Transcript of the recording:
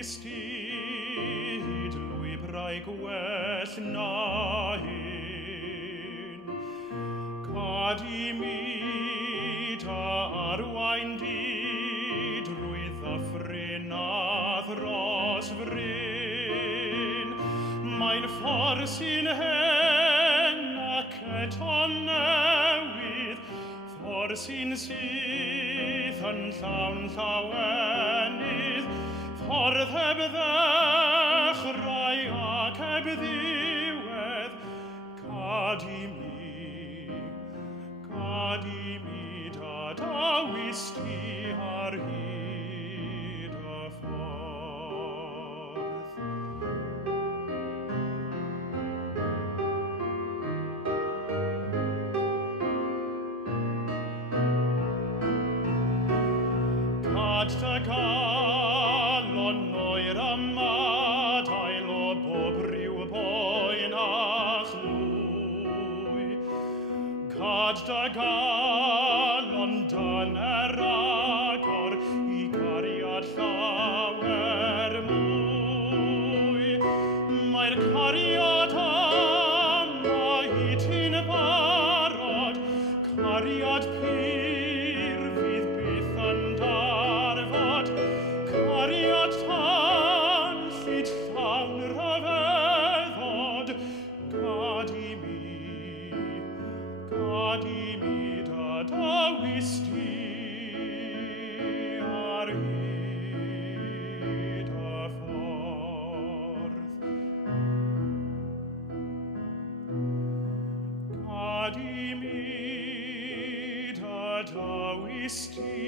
wystyd lwybrau gwell na hyn. Gad I mi da arwain di drwy ddyffryn a thros fryn. Mae'n ffordd sy'n hen ac eto newydd, ffordd sy'n syth yn llawn llawenydd, ffordd heb ddechrau ac heb ddiwedd. Gad I mi da dawis ti ar hyd y ffordd. Gad dy galon o'r ymadael o bob ryw boen a chlwy. Gad dy galon dyner agor I gariad llawer mwy. Mae'r cariad yma I ti'n barod, cariad pur fydd byth yn darfod, cariad tan llyd llawn rhyfeddod. Gad I mi da dawis ti ar hyd y ffordd. Gad I mi da dawis ti